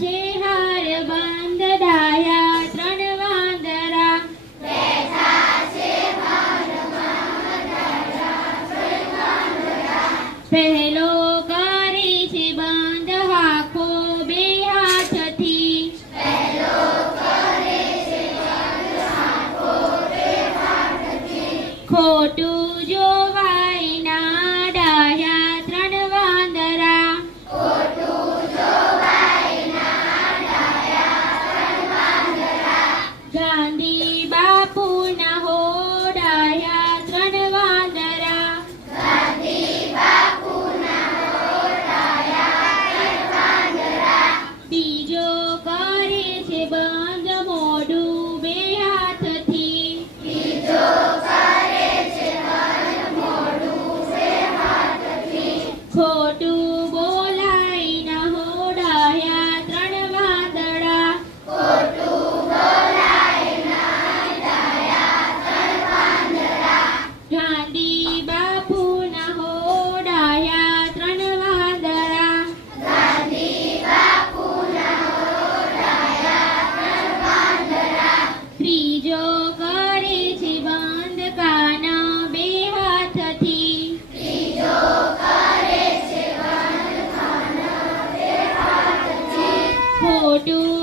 છે હાર બંધ ડાયા ત્રણ વાંદરા. પહેલો કરે છે બંધ હાથો બે હાથથી. ખોટું જોવાય ના ડાયા ત્રણ વાંદરા. ગાંધી બાપુના હો ડાયા ત્રણ વાંદરા. બીજો કરે છે બંધ મોઢું બે હાથથી. ખોટું બોલાય ના હો ડાયા ત્રણ વાંદડા. ગાંધી બાપુના હો ડાયા ત્રણ વાંદડા. ત્રીજો કરે છે બંધ કાન બે હાથથી. ખોટું